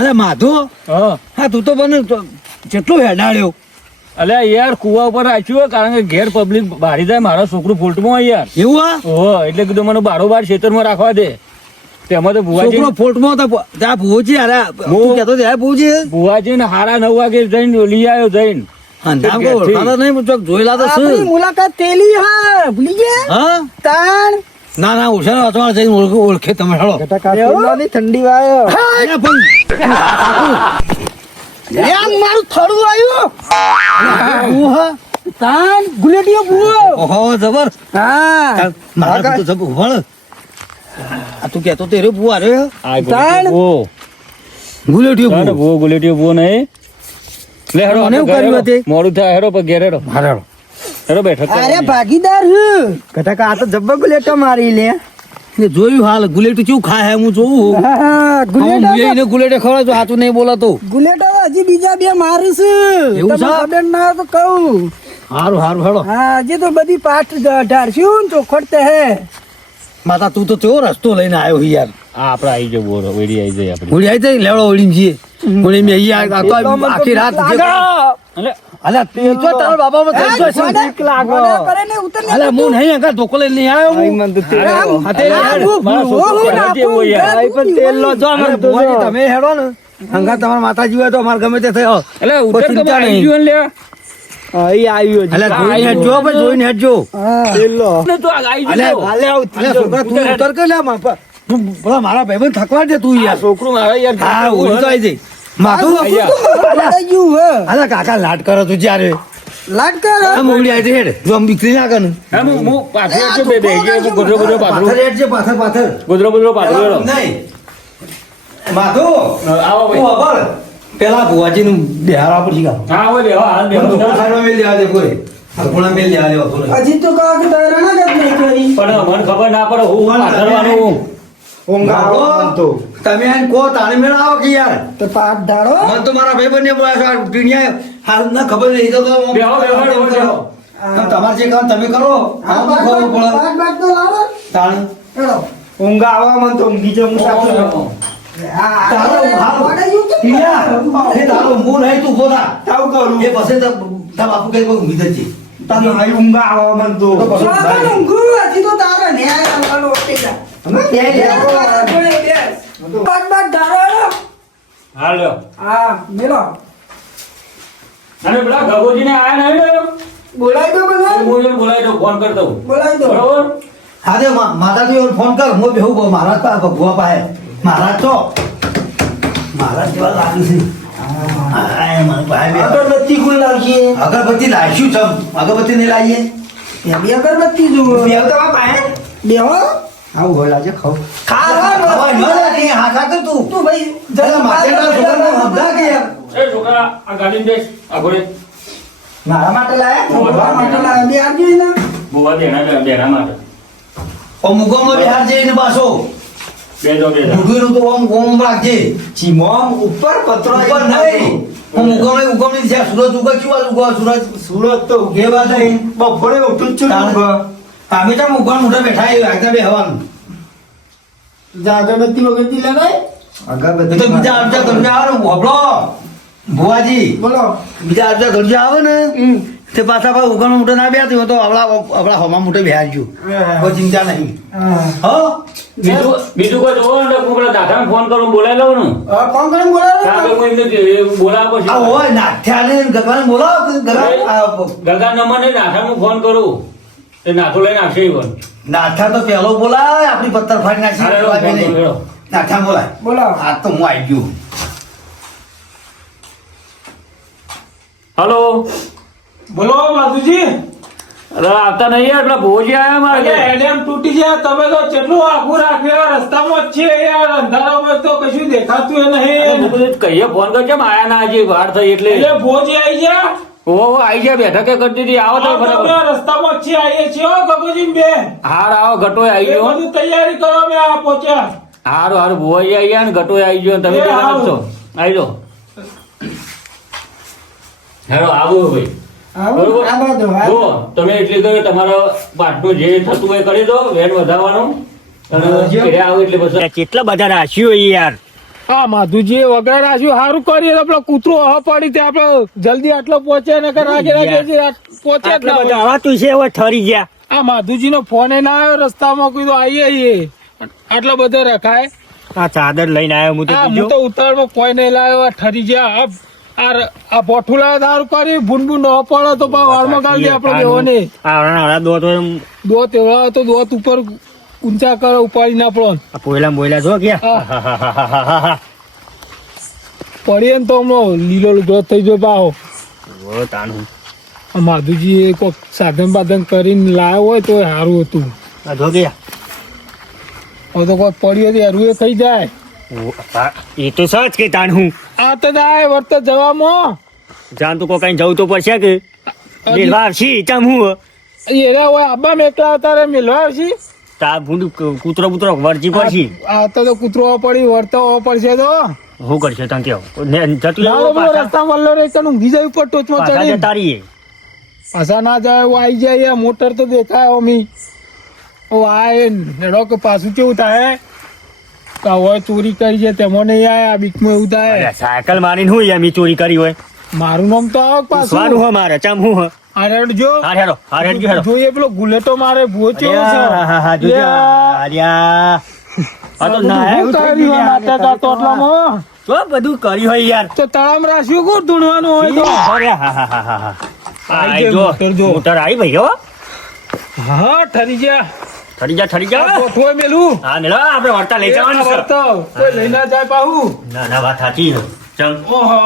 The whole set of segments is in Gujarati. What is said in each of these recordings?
અરે માધો હા તું તો મને કેટલું હેડાડ્યો. અલ્યા યાર કુવા ઉપર રાખ્યું કારણ કે ઘેર પબ્લિક બારી જાય મારો છોકરું ફોલ્ટમાં હોય યાર. એવું ઓહો એટલે કીધું મને બારોબાર ખેતરમાં રાખવા દે. તેમાં તો ભુવાજી ફોટમાં તો ત્યાં ભુવજી અરે હું કહેતો ત્યાં ભુવજી ભુવાજી ને 9:30 વાગે જઈને લઈ આવ્યો જઈને. મુલાકાત તેલી હા ભૂલી ગયા તાણ ના ના ઓછા અચવાળ જઈને ઓળખે તમે હેડો ઠંડી વાયો મારું થોડું આવ્યું તાન ગુલેટીઓ બુઓ ઓહો જબર હા મારા તો જબ ઉભળ આ તું કહેતો તે રે બુઆ રે તાન ગુલેટીઓ બુઓ બુઓ ગુલેટીઓ બુઓ નહીં લે હેડો મને કર્યું હતી મોડું થાય હેડો પર ઘેર હેડો હારાડો હેડો બેઠક અરે ભાગીદાર હું કટકા આ તો જબ્બર ગુલેટો મારી લે જોયું હાલ ગુલેટી કેવું ખાય હે હું જોઉં ગુલેટો ગુલેટે ખવડાવ તો હાથું નહીં બોલાતો ગુલેટો હજી બીજા બે મારું એવું છું છે? ખબર ના તો કહું હારું હારું હેડો હા હજી તો બધી પાઠ ઢાળશું ને ચોખડ તે હે માતા તું તો કેવો રસ્તો લઈને આવ્યો યાર આપડે આવી જાય બોરો વેડી આવી જાય આપડે હોળી આવી જાય લેવડો હોળી જઈએ હોળી મેં અહીંયા આખી રાત અલ્યા તે તો તારો બાબામાં થઈ ગયો છે મોઢા કરે ને ઉતર ને અલ્યા હું નહીં આગળ ધોકો લઈને નહીં આવ્યો હું તમે હેડો ને હંગા તમારા માતાજી હોય તો અમારે ગમે તે થયો એટલે ઉતર ચિંતા તો આવી નહીં. ગયો ને લે અલ્યા જોઈને હેડજો ભાઈ જોઈને હેડજો ને તો આવી અલ્યા ગયો અલ્યા છોકરા તું ઉતર કે લ્યા તું પેલા મારા ભાઈબંધ થકવા દે તું યાર છોકરું મારા યાર હા હોળી તો આવી જાય માથું અલ્યા કાકા લાડ કરો તું જ્યારે લાડ કર આમ હોળી આવી જાય હેડ જો આમ બીકરી ના કર હા હું પાછળ છે બે બે કે ગોદરો ગોદરો પાછળ પાથર હેડ છે પાથર ગોદરો ગોદરો પાછળ નહીં માધુ આવો તું અબર પેલા ભુવાજી નું બિહાર આપડી ગામ હા ઓય બે હાલ બે મેલ દેવા દે કોઈ હરપુણા મેલ દેવા દેવા થોડું હજી તો કાક દાયરા ના ગત નહીં કરી પણ મને ખબર ના પડે હું પાછળવાનું તમે આને કહો તાણે મેળ આવો કે યાર તો પાઠ ધાડો મને તો મારા ભાઈ બંને દુનિયા હાલ ના ખબર નહીં તો બેહો, બેહો. તમારે જે કામ તમે કરો આમ તો ખબર પડે પાઠ બાટ તો લાવો તાણે હેડો ઊંઘ આવા મને તો ઊંઘી જાઉં હું સાથે તારો હું નહીં તું બોલા તાવ કરું એ પછી તાર બાપુ કઈ ઊંઘી જજે તને ભાઈ ઊંઘ આવા મને તો હજી તો તારે ન્યાય આવવાનો ઓટી જા પાઠ બાટ ધાડો હા લ્યો હા મેલો અને પેલા ગગોજી ને આયા નહીં બોલાઈ દો બધા બોલાય તો ફોન કરતો હું બોલાઈ દો બરોબર હા માતાજી ફોન કર હું બેહું કહું મહારાજ પા ભગવા પાસે મહારાજ તો મહારાજ જેવા લાગે છે અગરબત્તી કોઈ લાવશે અગરબત્તી લાવીશું ચમ અગરબત્તી નહીં લાવીએ બે અગરબત્તી જુઓ બે તમારા પાસે બેહો આવું હોય લાજે ખાવ ખવાય ન લાગે, હા ખાતો તું તું ભાઈ જરા માથેના છોકરાને સમજા કે યાર. એ છોકરા આ ગાડી બેસ આ ઘોડે મારા માટે લાયા ભગવાન માટે લાવ્યા. બે આપજો એને. બુવા દેના માટે ઓ મુગોમાં બિહાર જઈને પાછો બેજો મુગીનું તો ઓમ ઓમ રાખજે ચીમોમ ઉપર પત્રો ઉપર નહીં હું ઉગમની જ્યાં સુરજ ઉગે કેવા ઉગો સુરજ સુરત તો કે વાત નહીં બપોરે ઉઠું જ છું ને ઊંઘ. અમે તો મુગન મોઢે બેઠા આગળ બે હવાનું જા અગરબત્તી વગરતી લેવાય. એ તો બીજા અડધા ધંધા આવે ને હોભળો ભુવાજી બોલો બીજા અડધા ધંધા આવે ને તે પાછા પાછા ઉગણ મોઢે ના બેસતી હોય તો અવળા હોમાં મોઢે બેહારજો કોઈ ચિંતા નહીં હો બીજું કોઈ જોવો ને હું પેલા દાદાને ફોન કરું બોલાવી લઉં ને કોણ કોણ બોલાવે કાકે હું એમને બોલાવો આ પછી હોય નાથ્યાને ગગન બોલાવો ગગા નંબર ને નાથા હું ફોન કરું એ નાથો લઈને આવશે ઈ પણ નાથા તો પેલો બોલાય આપણી પત્તર ફાડી અરે નાખી ફોન કરો. નાથા બોલાય બોલાવો. આ તો હું આવી ગયો હલો બોલો બાજુજી અરે આવતા નહીં યાર પેલા ભોજી આયા મારે ઘેર. એડેમ તૂટી જાય તમે તો કેટલું આખું રાખ્યું રસ્તામાં જ છે યાર અંધારામાં તો કશું દેખાતું એ અરે નહીં હું કીધું કહીએ ફોન કર કેમ આયા ના હજી વાર થઈ એટલે એટલે ભોજી આવી જા ઓ આઈ જાય બેઠકે કરતી હતી આવો તો બરાબર રસ્તામાં જ છે આવીએ છીએ હો ગગુજી બે હાર આવો ઘટો આવી એ ગયો બધું તૈયારી કરો અમે આ પહોંચ્યા હારું હારું ભુવાજી આવી ગયા ને ઘટો આવી ગયો તમે એ કેટલા આવો. છો આવી જાઓ હેલો આવો ભાઈ આવો બરોબર. આ બાજુ જો તમે એટલી કરી તમારા પાટનું જે થતું હોય કરી દો વેન વધારવાનું અને ઘરે આવો એટલે પછી કેટલા બધા રાશિઓ યાર હા માધુજી વગર રાખ્યું સારું કરીએ તો પેલો કૂતરો હ પડી તે આપડે જલ્દી આટલો પહોંચે ને કે રાગે પહોંચે જ આટલા ના બધા હોય. આવા તું છે હવે ઠરી ગયા. આ માધુજી નો ફોન ના આવ્યો રસ્તામાં કીધું આવીએ આટલો બધો રખાય. આ ચાદર લઈને આવ્યો હું તો હા હું બીજો. તો ઉતાવળમાં કોઈ નહીં લાવ્યો આ ઠરી ગયા. આ પોઠું લાવે દારૂ કરી ભૂનભૂન ન પડે તો વાળમાં ગાળી દે આપડે બેવો ને આવડા દોત હોય એમ. દોત એવડા તો દોત ઉપર ઊંચા કરે ઉપાડી ના પડો. આ પોયલા બોયલા જો ગયા. પડીએ ને તો હમણાં લીલો લીલો થઈ ગયો પાહો. ઓ તાનું. આ માધુજી કોઈક સાધન બાધન કરીને લાવ્યો હોય તો સારું હતું. આ જો ગયા. હવે તો કોઈ પડ્યો તો હરું એ થઈ જાય. ઓ, આ એ તો સચ કે તાણ હું આ તો જાય વર્ત જવામાં જાણ તો કોઈ કઈ જવું તો પડશે કે મેળવા આવશી ચમ હું એરા હોય આબા મેકલા તારે મેલવા આવશી. તા ભૂંડ કૂતરો બૂતરો વરજી પડશી. આ તો કૂતરો પડી વર્તો પડશે તો શું કરશે તને કેવો જતું લાવો રહેવું પેલો પાછા. રસ્તા મલ્લો રે તને ઊંઘી જાય ઉપર ટોચમાં પાછા ચડી જતા રહીએ. પાછા ના જાય એવું આવી જાય મોટર તો દેખાય અમી ઓ આ નેડો કે પાછું કેવું થાય કે હવે ચોરી કરી છે તેમાં નહીં આયા બીકમાં એવું થાય. અરે સાયકલ મારીને હું યાર મી ચોરી કરી હોય મારું નામ તો આવે સ્વાનું પાછું હો મારે ચમ હું હ આ રેડ જો હાર હેડો હાર હેડ ગયો હેડો. જોઈએ પેલો ગુલેટો મારે ભૂવો ચેવો છે. હા જોજો લ્યા. આર્યા આ તો ના બધું કર્યું આ નાટક આ તોટલામાં. તો બધું કર્યું હોય યાર. તો તળામ રાખ્યું કોણ ધૂણવાનું હોય તો અરે હા હા હા હા આઈ આ ગયો જો મોટર જો. મોટર આવી ભાઈ હો. હા ઠરી ગયા ઠરી જા કોઠોય મેલું હા મેળા આપણે વર્તા લઈ જવાનું છે. વર્તો. કોઈ લઈ ના જાય પાહુ. ના ના વાત સાચી છે. ચમ ઓહો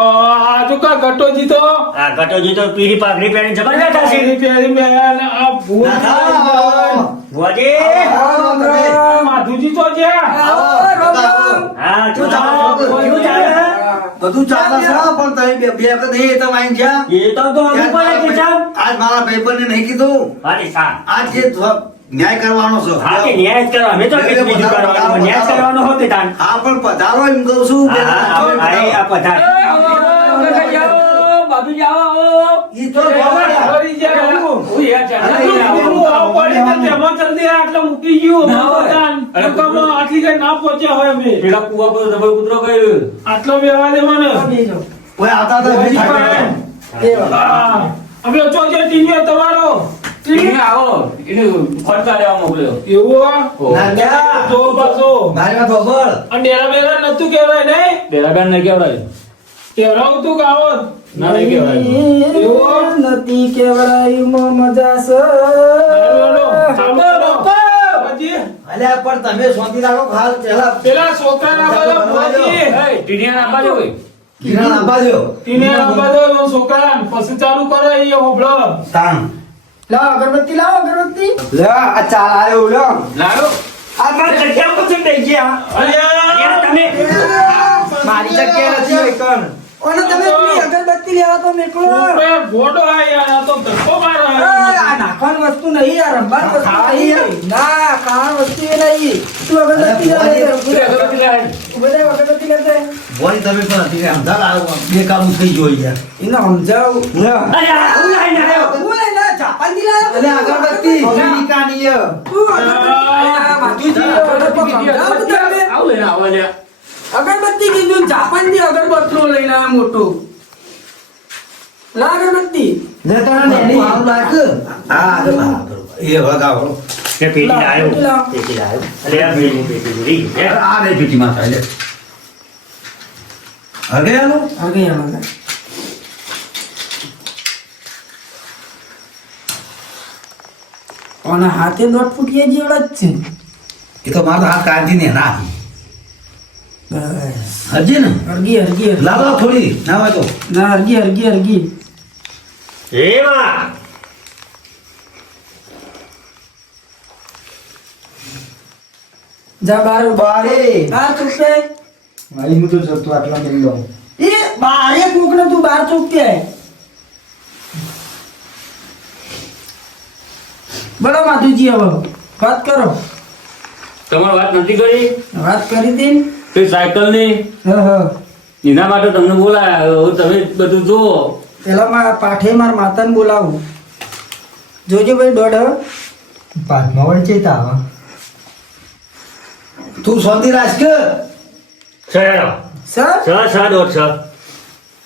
આ જો કા ગટોજી તો આ ગટોજી તો પીરી પાઘડી પહેરીને જબરજસ્ત હશે. પેરી મેલ આ ભૂવો બુઆજી આ માધુજી તો છે. હા શું ચાલે? શું ચાલે? બધું ચાલે છે પણ તમે બે વખત નહીં એ તમે આઈ ગયા. એ તો અમે પડે કે ચમ આજ મારા ભાઈબંધને નહીં કીધું. હાજી સા આજ જે ન્યાય કરવાનો છે. હા કે ન્યાય જ કરવા અમે તો કીધું બીજું કરવાનું ન્યાય જ કરવાનો હોતે તાન. હા પણ પધારો એમ કહું છું. હા હા આ પધાર. ઈ તો ફરી જાય હું. આવું પડી તો તેમાં જલ્દી આટલે મૂકી ગયું. આટલી કઈ ના પહોંચ્યા હોય અમે. પેલા કુવા પર ડબલ કૂતરો ગયો. આટલો વ્યવહાર દે મને. કોઈ આવતા હતા ભેગી થાય. હા. અમે ચોજે ટીવીઓ તમારો ટીવી આવો એને ફરતા લેવા મોકલ્યો. એવું ના, ના. જો પાછો મારી વાત સાંભળ. અને ડેરા બેરા નતું કેવાય નહીં બેરાબેન ને કેવડાય કેવડાવું તું ગાવો ના નહીં કેવડાય. નથી કેવડાયું મજા છે. અલ્યા પણ તમે શાંતિ રાખો હાલ પેલા પેલા છોકરાના બધા ભોજી એ ટીનિયા ના બાજુ હોય. કિરણ આપવા દો. તીને આ બધા છોકરા પછી ચાલુ કરે એ હોબળો તાણ. લાવો અગરબત્તી લાવો અગરબત્તી. લે આ ચાલ આયો લે. લાવો આ મારી જગ્યા પર બેસી ગયા. અલ્યા તમે મારી જગ્યાએ નથી હોય કણ. ઓને તમે પેલી અગરબત્તી લેવા તો મેકલો. છોકરા ગોડો આ યાર આ તો ધક્કો મારો આ નાખવાની વસ્તુ નહીં યાર, રમવાની વસ્તુ ખાવાની નહીં. ના ખાવાની વસ્તુ એ નહીં. તું અગરબત્તી લે, ઉભો રહે, અગરબત્તી લેતે. બોલી તમે પણ હતી કે સમજાવ આ બે કામ થઈ ગયો યાર. એને સમજાવ. અલ્યા હું લઈને આવ્યો. હું લઈને આવ્યો, જાપાનથી લાવ્યો. અલે અગરબત્તી અમેરિકાની હે. તું અગરબત્તી માધુજી, અગરબત્તી સમજાવ તું તમને. આવો લઈને આવો લ્યા. અગરબત્તી કીધું, જાપાનથી અગરબત્તીઓ લઈને આવ્યો મોટું. લા અગરબત્તી. ને તને નેની આવું લાગ. હા બરાબર. એ વગાવો. કે પેટી લાવ્યો. લાવ. પેટી લાવ્યો. અલ્યા પેટી ભૂલી ગઈ. આ રે પીટીમાં થાય લે. હવે આલો. હવે આમાં ઓના હાથે દોઢ ફૂટિયા જેવડા જ છે. એ તો મારો હાથ કાઢી ને ના. બસ. હજી ને અરગી અરગી અરગી. લાવો થોડી ના હોય તો. ના અરગી અરગી અરગી. એમાં જા બાર બારે. બાર ચૂકે. મારી મુઠો જતો આટલા મેં લો. એ બારે કોકને તું બાર ચૂકે. બોલો માધુજી હવે વાત કરો. તમારી વાત નથી કરી વાત કરી હતી ને? તે સાયકલ ની હ હ. એના માટે તમને બોલાયા. હવે તમે બધું જુઓ. પેલા પાઠે માર માતાને બોલાવું. જોજો ભાઈ દોઢ હવે. પાઠમાં વળી ચેતા આવે. તું શાંતિ રાખ કે. ચલો સર દોઢ છ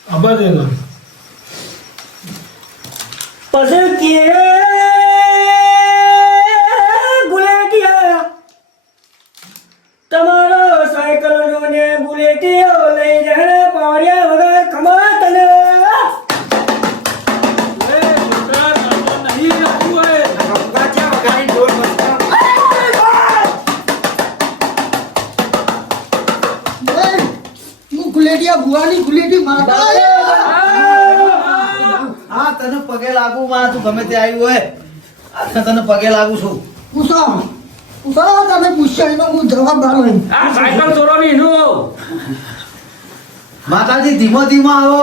આબા દે લો. પછી કે ગુલેટિયા તમારો સાયકલ ને ગુલેટીઓ લઈ જણે પાવડિયા વગર કમાત ને એ છોકરા નતો નહીં રાખવું હોય. તું ગુલેટિયા ભુવાની ગુલેટી માતા હા તને પગે લાગુ માં તું ગમે તે આવ્યું હોય આ તને પગે લાગુ છું પૂછો તમે પૂછ્યા એનો હું જવાબ આલો આ સાયકલ ચોરોની એનું માતાજી ધીમો ધીમો આવો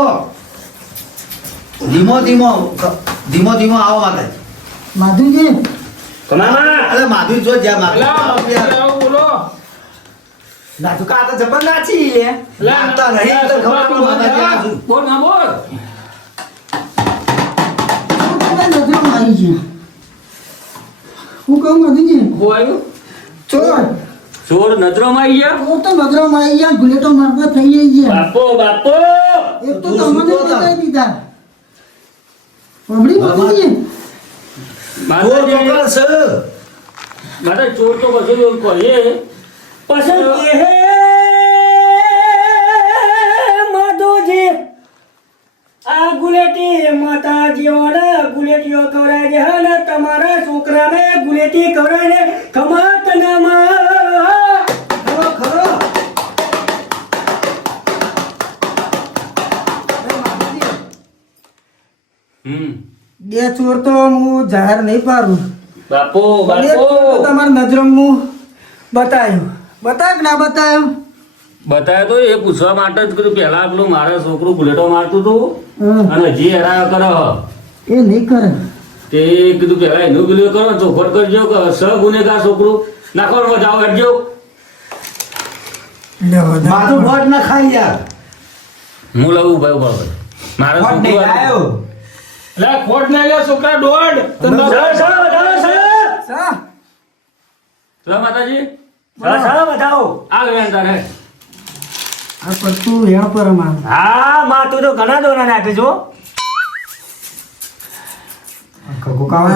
ધીમો ધીમો આવો માતાજી માધુજી અરે માધુ જો જ્યાં અલા, માધુ આવું બોલો. નાચુ કા તો જબર નાચી લે નાચતા નહીં તો ખબર પણ માતાજી આ છું. બોલ ના બોલ નજરો મારી છે હું કહું માધુજી બોલ્યું ચોર ચોર નજરોમાં આવી ગયા હું તો નજરો મારી ગયા ગુલેટો મારવા થઈ ગઈ છે બાપો એક તો તમને બતાવી દીધા પબડી માધુજી ચોર માતાજી પકડ છે. માતા ચોર તો બધું કરીએ પસંદ કે માધુજી આ ગુલેટી માતાજીઓના ગુલેટીઓ કવરાય દે અને તમારા છોકરાને ગુલેટી કવરાય ને કમાત ના ખરો ખરો બે ચોર તો હું જાહેર નહીં પાડું બાપો બે ચોર તો તમારી નજરો હું બતાવ્યું ના બતાવ્યું બતાવ્યો તો એ પૂછવા માટે જ કર્યું પેલા પેલું મારા છોકરું બુલેટો મારતું હતું હમ. અને હજી હેરાયો કરો એ નહીં કરે તે કીધું પેલા એનું પેલું કરો ચોખવટ કરજો કે સગુનેગાર છોકરું નાખો જાઓ હટજો માધુ બોટ ના ખાઈ યાર હું લઉં ભાઈ બાબત મારા છોકરું લે, ખોટ ના લે છોકરા દોડ. તને ચલો માતાજી બતાવો આ વેન તારે આ પડતું હેણ પર મારું હા માં તું તો ઘણા દોરા નાખે છો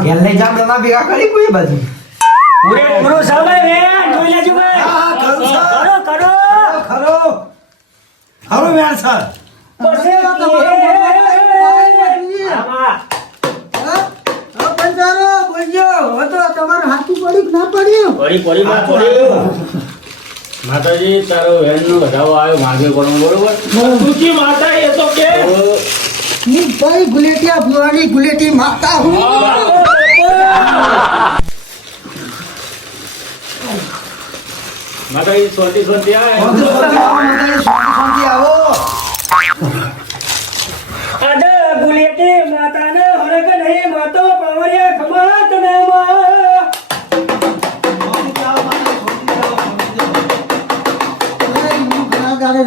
ઘેર લઈ જા બધા ભેગા કરી કોઈ બાજુ પૂરો સમય રે જોઈ લેજો ભાઈ હા, ખરું છે. કરો ખરો ખરો વેણ સર આમાં તમારું હાથું પડ્યું કે ના પડ્યું પડી માં પડ્યું માતાજી તારો વેન નો વધાવો આવ્યો માગે પડો બરોબર તુજી માતા એ તો કે હું ભાઈ ગુલેટિયા ભુવાની ગુલેટી માતા હું માતાજી સોતી આવે શાંતિ આવો અડે ગુલેટી માતાને હરક નહીં માતો પાવરિયા ખમાત ને માં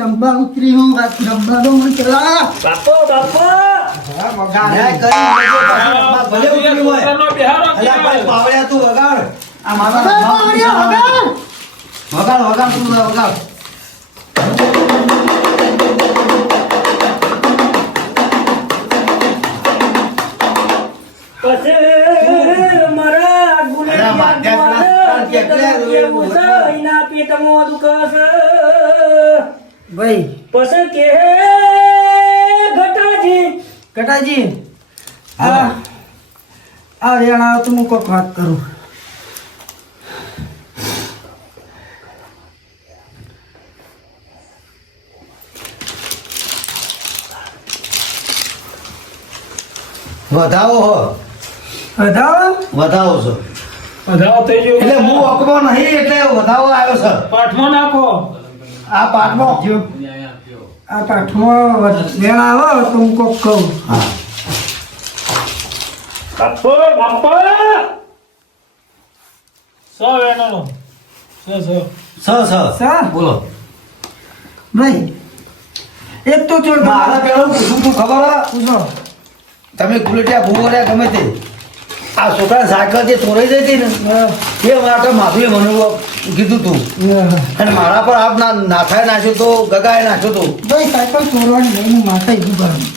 રંબા ઉતરી હું રંબા નો મને ચલા બાપો ન્યાય કરી દેજો. ભલે ઉતરી હોય છોકરાનો બિહારો અલ્યા ભાઈ કહેવાય. પાવડિયા તું વગાડ આ મારા વગાડ તું વગાડ પછી મારા અરે માધ્યા ગુલેટિયા એના પેટમાં દુખાશ ભાઈ પછી કે કટાજી આ રેણ આવ તો હું કોક વાત કરું વધાવો હો વધાવો છો વધાવો થઈ ગયો. એટલે હું અકબો નહીં એટલે વધાવો આવ્યો છે પાઠમાં નાખો. આ પાઠમાં આ પાઠમાં રેણ આવો તો હું કોક કહું હા બાપો સો વેણનો. સો. સા બોલો ભાઈ એક તો ચોર મારા પેલો પૂછું તું ખબર હે? પૂછો તમે ગુલેટિયા ભૂવો રહ્યા ગમે તે આ છોકરા સાયકલ જે ચોરાઈ જઈ હતી ને એ માટે માધુએ મને કીધું તું અને મારા પર આપ નાથાએ નાખ્યો તો ગગાએ નાખ્યો તો ભાઈ સાયકલ ચોરવાની લઈને માથે ઊભું કરવાનું.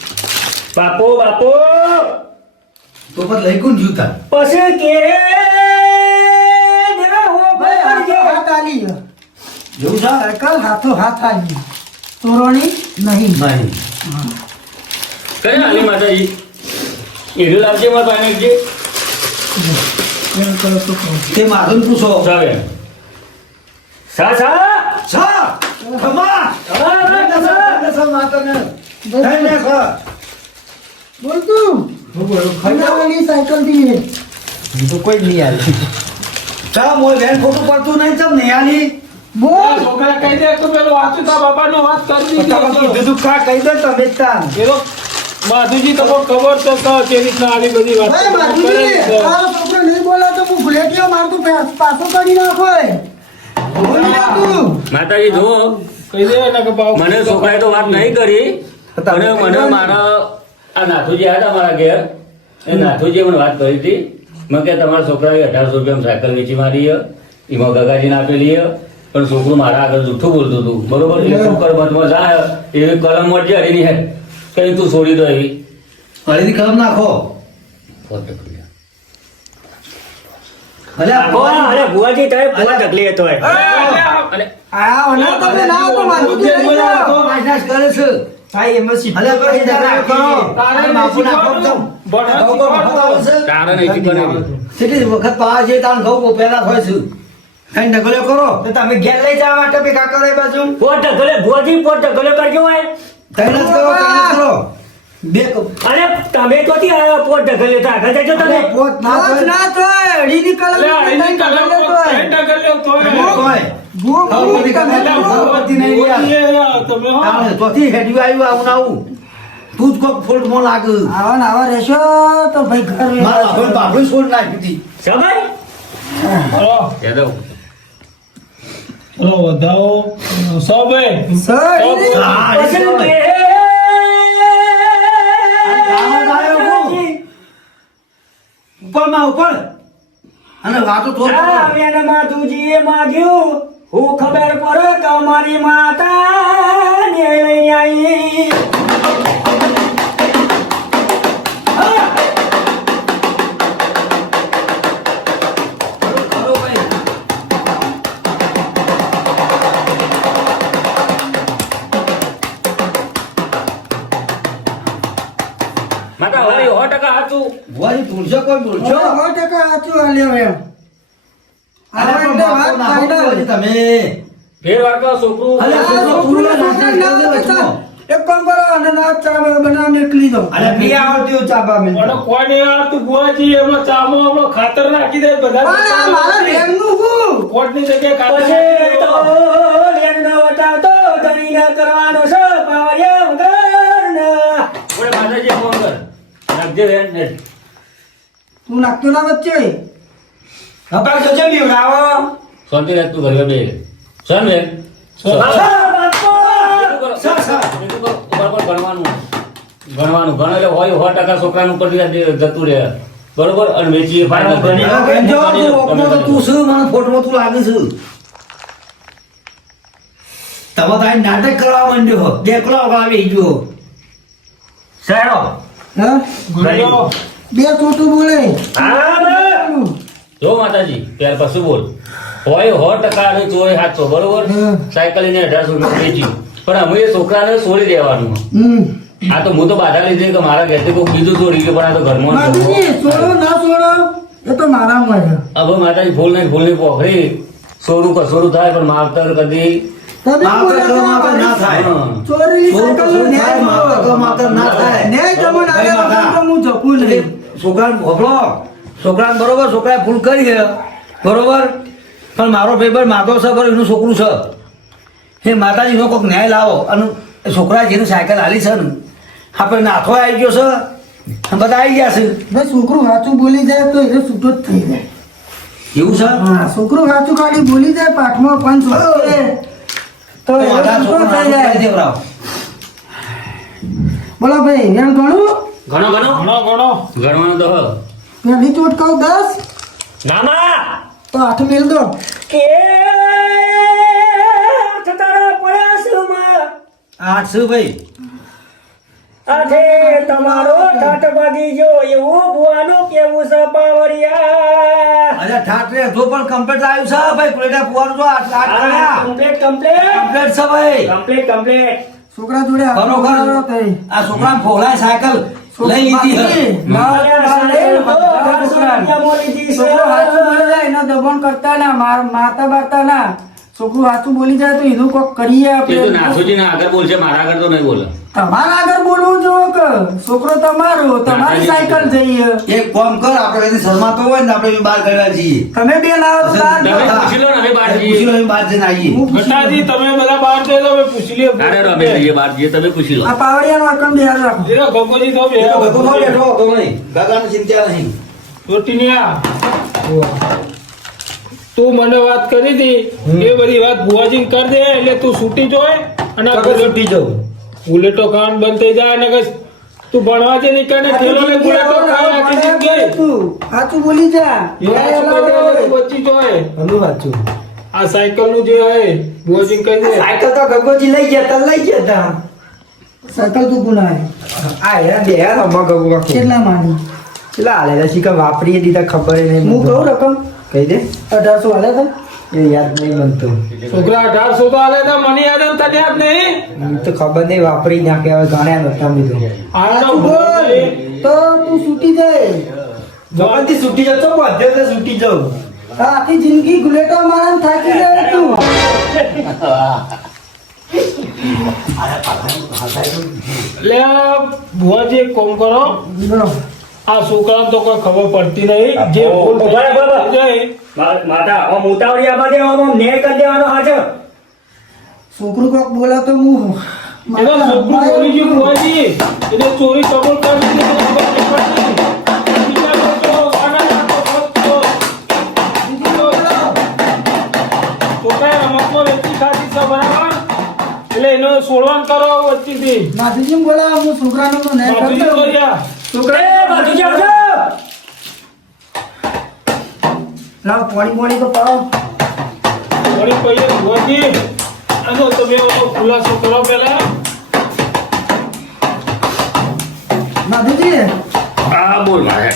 બાપુ બાપુ તો પછી લઈ કોણ જીવતા પછી કે જરા હો ભાઈ ભાઈ હાથો હાથ આલી છે. જેવું છે સાયકલ હાથો હાથ આલી ચોરવાની નહીં. નહીં કઈ આલી માતાજી એનું લાવજે માં પાણી જે એમ કરો તો કહું. તે માધુને પૂછો ચાલે સા સા છા ખમા દસા માતાને થઈ ને ખા બોલ તું ખંડાવાળી સાયકલ થી તો કોઈ નહીં આલી ચા મોય વેન ખોટું પડતું નહીં ચમ નહીં આલી બોલ. છોકરા કહી દે તો પેલો વાંચું તા બાપાનો વાત કરી તમે દીધો કીધું કા કહી દે તમે તા પેલો માધુજી તમને ખબર તો કહો તે રીતના આવી બધી વાત ભાઈ માધુજી, તારો છોકરો નહીં બોલે તો હું ભૂલેટીઓ મારતું પાછો કરી નાખો એ. બોલી જા તું. માતાજી જુઓ કહી દે ને કે બાપ મને છોકરાએ તો વાત નહીં કરી અને મને મારા આ નાથુજી આવ્યા હતા મારા ઘેર એ નાથુજીએ મને વાત કરી હતી મેં કે તમારા છોકરાએ 1800 રૂપિયામાં સાયકલ વેચી મારી છે એમાં ગગાજીને આપેલી છે પણ છોકરું મારા આગળ જૂઠું બોલતું હતું બરોબર એ છોકર બંધમાં જાય એવી કલમ મોટી હરીની હે કઈ તું છોડી દો એવી હળીની કલમ નાખો અરે ભુવાજી તારે ભુવા ઢકલી હતો એ. અને આ ઓના તમે ના આવો તો માધુજી લઈ જાઓ. નાશ કરે છે ભાઈ એમાં શીખ. અલે ભાઈ દગા કરો તારે તારે બાપુ ના શીખવાડું. ખોટમ ઘઉં તો બતાવો છે તારે નહીં શીખવાડે કેટલી વખત પા જે તાન ઘઉં પેલા હોય છે કઈ ડગલો કરો તો તમે ઘેર લઈ જવા માટે ભેગા કરો એ બાજુ. પોટ ઢકલે ભુવાજી પોટ ઢકલે કરજો હોય તૈન જ કરો તૈન જ કરો બે અરે તમે તો થી આયા પોટ ઢકલે તો આગળ જજો તમે પોત ના ના થાય ના તો અડીની કલમ અલે આ એની કલમ નહીં તો કઈ ટકર લેવ તોય. હોય ભૂ ભૂ તમે ભગવતી નહીં યાર. બોલીએ તમે હો. તાણે ચોથી હેડ્યું આવ્યું આવું ને આવું તું જ કોક ફોલ્ટ માં લાગ આવા ને આવા રહેશો તો ભાઈ ઘર મારા બાપુ બાપુ છોડ નાખી હતી સમય હલો યાદવ હલો વધાવો સૌ સર પછી કે ઉપર માં ઉપર અને વાતો થોડ આવ્યાને માધુજીએ માગ્યું હું ખબર પડે કે અમારી માતા ને લઈ આવી માતા હવે 100% સાચું ભુવાજી ભૂલશો કોઈ ભૂલશો 100% સાચું આલ્યો એમ. અરે પણ બાપુ ના હો ભુવાજી તમે ફેર વાળતો છોકરું અલે આ છોકરો છોકરું પૂરો ના નાખી ના દે બચા. વચમાં. એક કામ કરો અને ના ચા બનાવીને એકલી દો. અલે નહીં આવડતી હોય ચાબા મેં પણ કોઈ નહીં આવતું ગુવાજી એમાં ચામો આપણો ખાતર નાખી દે બધા પણ આ મારા બેનનું હું. કોટની જગ્યાએ ખાતર પછી તો નાખી દે. લેંડો વટાવતો ધણીને કરવાનો છે પાવડિયા વગરના. ઓરે માતાજી ફોન કર રાખજે બેન ને તું નાખતો ના વચ્ચે. અપાક જોજે બીવડાવો શાંતિ રાખ તું ઘરે બે સન બેન ભણવાનું ભણવાનું ભણે એટલે હોય 100% છોકરાનું ઉપર જતું રહે બરોબર અને વેચીએ ફાયદા હવે બેન જો તું ઓપનો તો તું શું મને ફોટોમાં તું લાગે છે તમે તો આ નાટક કરવા માંડ્યો દેખલો આવી ગયો સારો હા? ગણ્યો. બે ચોટું બોલે. હા બસ. જો માતાજી ત્યાર પછી બોલ હોય 100% અને ચોય 700 બરોબર હમ. સાયકલ ને 1800 રૂપિયા વેચી પણ અમે એ છોકરાને છોડી દેવાનું હમ. આ તો હું તો બાધા લીધી કે મારા ઘરથી કોઈ બીજું છોડી ગયું પણ આ તો ઘરમાં જ છે. માધુજી છોડો ના છોડો એ તો મારામાં છે. હવે માતાજી ભૂલ નહીં પોખરી સોરું કસોરું થાય પણ માવતર કદી તમે માવતર બોલ્યા કરો, હતા માવતર ના થાય. હા. ચોરેલી થોડું સાયકલ કશું ન્યાય થાય, માવતર કરો, માવતર ના થાય. ન્યાય તમને ભાઈ આવ્યા માતા. વગર તો હું જપું એટલે નહીં. છોકરાને ભોગલો છોકરાને બરોબર છોકરાએ ભૂલ કરી છે બરોબર પણ મારો ભાઈ માધવ છે બરોબર એનું છોકરું છે એ માતાજીનો કોઈક ન્યાય લાવો અને એ છોકરાએ જેને સાયકલ હાલી છે ને આપણે નાથો આવી ગયો છે અને બધા આવી ગયા છે ભાઈ છોકરું સાચું બોલી જાય તો એ છૂટો જ થઈ જાય. એવું છે હા છોકરું સાચું ખાલી બોલી જાય પાઠમાં પંચ વાગે તો તો એ મારા છૂટો છોકરાને થઈ આપણે જાય. કહી દેવડાવો. બોલો ભાઈ એમ ઘણું ઘણો ઘણો ઘણો ઘણો ગણવાનું તો હ. પહેલી ચોટ કહું 10 મામા તો 8 મેલ દો કે તારા પ્રયાસમાં 800 ભાઈ આઠે તમારો ઠાઠ ભાગી ગયો એવું ભુવાનું કેવું છે પાવરિયા અરે ઠાઠ રે જો પણ કમ્પ્લીટ આવ્યું છે ભાઈ પ્લેટા પુવાનું જો 8 કર્યા કમ્પ્લીટ કમ્પ્લીટ કમ્પ્લીટ છે ભાઈ કમ્પ્લીટ કમ્પ્લીટ છોકરા જોડે હાથ બરોબર. મિલાવો તઈ. આ છોકરાને ફોલાય સાયકલ લઈ લીધી હે. છોકરો હાચું બોલી જાય એનો દબાણ કરતા ના માતા બારતા ના છોકરું હાચું બોલી જાય તો એનું કોક કરીએ એ તો આપણે નાથુજીના આગળ બોલશે મારા આગળ તો નહીં બોલે તમારા આગળ બોલવું જો કે છોકરો તમારો તમારી સાયકલ જઈએ એક કામ કર આપણે કદી શરમાતો હોય ને આપણે બી બહાર કરવા જઈએ તમે બે લાવો તો બહાર તમે જાઓ. પૂછી લો ને અમે બહાર પૂછી જઈએ લો, અમે બહાર જઈને આવીએ હું પૂછી ઘટાજી લઉં. તમે બધા બહાર જઈ દો પૂછી લ્યો અરે અમે જઈએ બહાર જઈએ તમે પૂછી લો આ પાવડિયાનો અકમ બે હાથ રાખો જરા ગગોજી તો બે એ તો ભેગો ન બેઠો હતો નહીં કાકાની ચિંતા નહીં રોટીનિયા તું મને વાત કરી હતી એ બધી વાત ભુવાજી કરી દે એટલે તું છૂટી જોય અને આ છૂટી જાઉં બુલેટો ખાવાનું બંધ થઈ જાય ને કઈ તું ભણવા જે નીકળે ઠેલો ને બુલેટો ખાય આખી જિંદગી તું હાચું બોલી જા એ હાચું કરી દે એટલે તું બચી જોય હમણાં વાંચું આ સાયકલ નું જે હોય ભુવાજી કહી દે સાયકલ તો ગગોજી લઈ ગયા તા લઈ ગયા તા સાયકલ તું ગુનાય આ યાર બે યાર અમાર ગગો કેટલા માંડી કેટલા હાલે શીખા વાપરીએ દીધા ખબર નહીં હું કહું રકમ કહી દે 1800 હાલે તો એ યાદ નહીં બનતો છોકરા 1800 તો આલે તો મને યાદ એમ તને યાદ નહીં તો ખબર નહીં વાપરી નાખે હવે ઘણા નતા લીધો આ તો હાચું બોલ તો તું છૂટી જાય જવાનથી છૂટી જતો બધે તો છૂટી જાઉં આ આખી જિંદગી ગુલેટો મારન થાકી જાય તું લે ભુવાજી એક કામ કરો બોલો આ છોકરાને તો કોઈ ખબર પડતી નહીં જે ઓહો, ભૂલ થઈ બરાબર. જાય માતા આમ ઉતાવળી આમાં દેવાનો ને કરી દેવાનો હાજર છોકરું કોક બોલા તો હું એનો છોકરું બોલી ગયું ભુવાજી એને ચોરી કબૂલ કરી દીધી એને ખબર નહીં પડતી. બીજા લોકો વાના નાખો, ખોટો. છોકરાએ રમતમાં વેચી ખાધી છે બરાબર એટલે એનો છોડવાનું કરો વચ્ચેથી માધુજી બોલા હું છોકરાનું તો નહીં બાજુથી કરતો કર્યા. છોકરે બાજુ જાવજો લાવ પાણી પાણી તો પાવ વળી કહીએ ભુવાજી આનો તમે ઓલો ખુલાસો કરો પેલા માધુજી હા બોલ મારે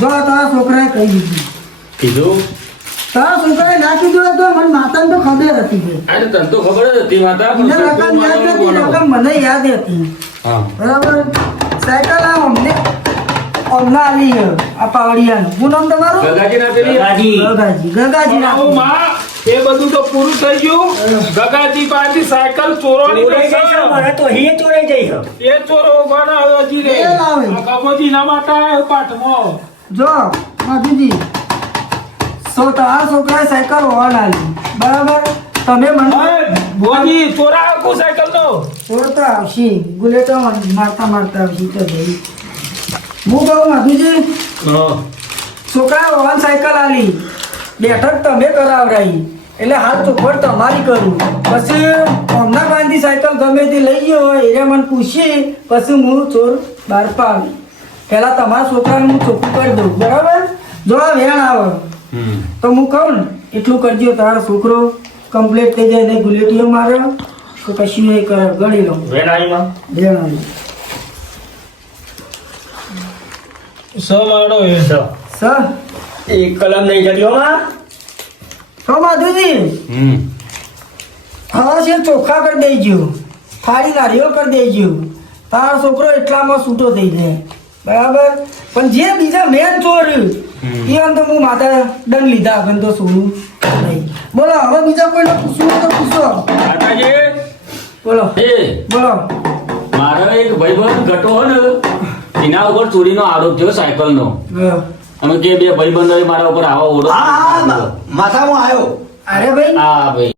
જો તારા છોકરાએ કહી દીધું કીધું તારા છોકરાએ ના કીધું તો મને માતાને તો ખબર હતી કે અરે તને તો ખબર જ હતી માતા મને પણ રકમ યાદ તું નથી માનો. રકમ મને યાદ હતી હા બરાબર સાયકલ આ અમને આલી છે, આ પાવડિયાનું શું નામ તમારું ગગાજી ના પેલી ગગાજી ગગાજી આવું માં એ બધું તો પૂરું થઈ ગયું ગગાજી પાસેથી સાયકલ ચોરોની ચોરાઈ જાય છે મારે તો હી ચોરાઈ જાય છે એ ચોરો ઉભાના હવે હજી રે એ લાવે. આ ગગોજી ના માટે આવ્યો પાઠમાં જો માધુજી તારા છોકરાએ સાયકલ હોવા આલી બરાબર તમે મને હવે ભુવાજી ચોરા આખું સાયકલ નો છોડતા આવશે ગુલેટો મારતા મારતા આવશે તો જઈ હું કહું માધુજી છોકરાએ હોવાન સાયકલ આલી બેઠક તમે કરાવરાઈ એટલે હાથ ચોખવટ તમારી કરું પછી હમણાં ગાંધી સાયકલ ગમે તે લઈ ગયો હોય એને મને પૂછી પછી હું ચોર બહાર પાડી પહેલા તમારા છોકરાને હું ચોખ્ખું કરી દઉં બરાબર જો આ વેણ આવે તો હું કહું ને એટલું કરજો તારો છોકરો કમ્પ્લીટ થઈ જાય ને ગુલેટીઓ મારે તો કશું એ કરે ગણી લઉં વેણાઈમાં વેણ આવી સ મારો એ સર એક કલમ નહીં જડ્યો માં તો માધુજી હા છે ચોખ્ખા કરી દેજો થાળી નારિયેળ કરી દેજો તારો છોકરો એટલામાં છૂટો થઈ જાય બરાબર પણ જે બીજા મેન ચોર એ તો હું માતા દંડ લીધા આગળ તો છોડું નહીં બોલો હવે બીજા કોઈને પૂછવું હોય તો પૂછો માતાજી બોલો એ બોલો મારો એક ભાઈબંધ ગટો હોય ને એના ઉપર ચોરીનો આરોપ થયો સાયકલનો હા. અમે કે બે ભાઈબંધોએ મારા ઉપર આવા ઓળખ હા માથામાં આવ્યો અરે ભાઈ હા ભાઈ